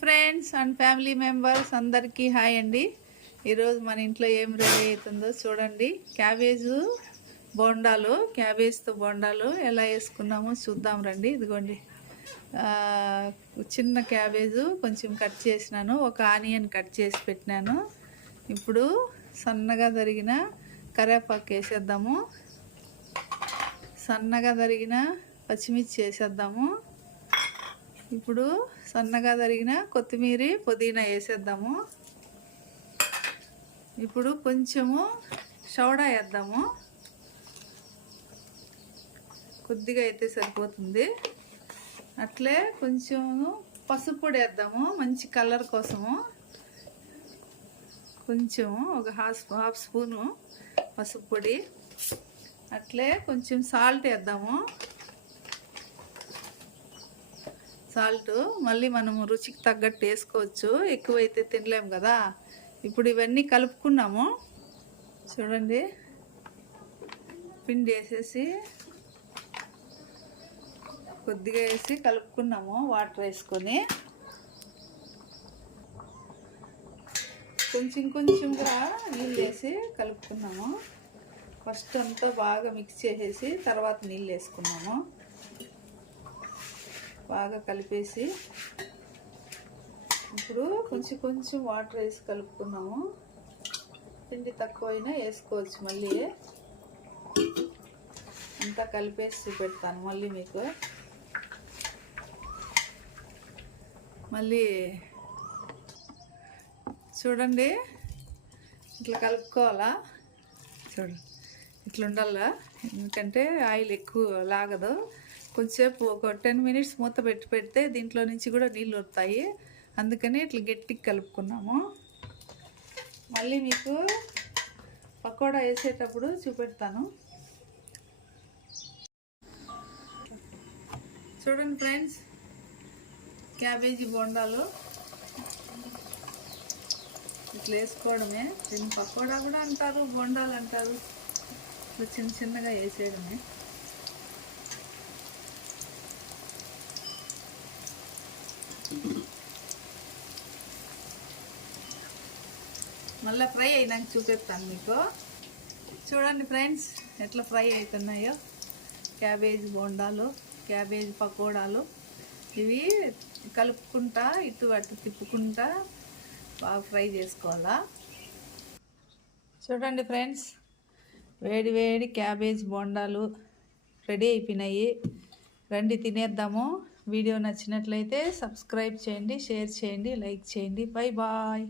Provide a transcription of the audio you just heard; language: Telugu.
ఫ్రెండ్స్ అండ్ ఫ్యామిలీ మెంబర్స్ అందరికీ హాయ్ అండి. ఈరోజు మన ఇంట్లో ఏం రెడీ అవుతుందో చూడండి. క్యాబేజు బోండాలు, క్యాబేజ్తో బోండాలు ఎలా వేసుకున్నామో చూద్దాం రండి. ఇదిగోండి, చిన్న క్యాబేజు కొంచెం కట్ చేసినాను, ఒక ఆనియన్ కట్ చేసి పెట్టినాను. ఇప్పుడు సన్నగా తరిగిన కరివేపాకు వేసేద్దాము, సన్నగా తరిగిన పచ్చిమిర్చి వేసేద్దాము. ఇప్పుడు సన్నగా తరిగిన కొత్తిమీర పుదీనా వేసేద్దాము. ఇప్పుడు కొంచెము సోడా వేద్దాము, కొద్దిగా అయితే సరిపోతుంది. అట్లే కొంచెము పసుపు పొడి వేద్దాము, మంచి కలర్ కోసము. కొంచెము ఒక హాఫ్ స్పూను పసుపు పొడి. అట్లే కొంచెం సాల్ట్ వేద్దాము. సాల్ట్ మళ్ళీ మనము రుచికి తగ్గట్టు వేసుకోవచ్చు, ఎక్కువైతే తినలేము కదా. ఇప్పుడు ఇవన్నీ కలుపుకున్నాము చూడండి. పిండి వేసేసి కొద్దిగా వేసి కలుపుకున్నాము, వాటర్ వేసుకొని కొంచెంగా నీళ్ళు వేసి కలుపుకున్నాము. ఫస్ట్ అంతా బాగా మిక్స్ చేసేసి తర్వాత నీళ్ళు వేసుకున్నాము. బాగా కలిపేసి ఇప్పుడు కొంచెం వాటర్ వేసి కలుపుకున్నాము. పిండి తక్కువైనా వేసుకోవచ్చు. మళ్ళీ అంతా కలిపేసి చూపెడతాను మళ్ళీ మీకు. మళ్ళీ చూడండి, ఇట్లా కలుపుకోవాలా. చూడు, ఇట్లా ఉండాలా, ఎందుకంటే ఆయిల్ ఎక్కువ లాగదు. కొంచెంసేపు ఒక 10 మినిట్స్ మూత పెడితే దీంట్లో నుంచి కూడా నీళ్ళు వస్తాయి. అందుకని ఇట్లా గట్టిగా కలుపుకున్నాము. మళ్ళీ మీకు పకోడా వేసేటప్పుడు చూపెడతాను. చూడండి ఫ్రెండ్స్, క్యాబేజీ బోండాలు ఇట్లా వేసుకోవడమే. దీన్ని పకోడా కూడా అంటారు, బోండాలు అంటారు. ఇట్లా చిన్నగా వేసేయడమే. మళ్ళీ ఫ్రై అయినాక చూపిస్తాను మీకు. చూడండి ఫ్రెండ్స్, ఎట్లా ఫ్రై అవుతున్నాయో క్యాబేజ్ బోండాలు, క్యాబేజ్ పకోడాలు. ఇవి కలుపుకుంటా ఇటు అటు తిప్పుకుంటా బాగా ఫ్రై చేసుకోవాలా. చూడండి ఫ్రెండ్స్, వేడి క్యాబేజ్ బోండాలు రెడీ అయిపోయినాయి. రండి తినేద్దాము. వీడియో నచ్చినట్లయితే సబ్స్క్రైబ్ చేయండి, షేర్ చేయండి, లైక్ చేయండి. బాయ్.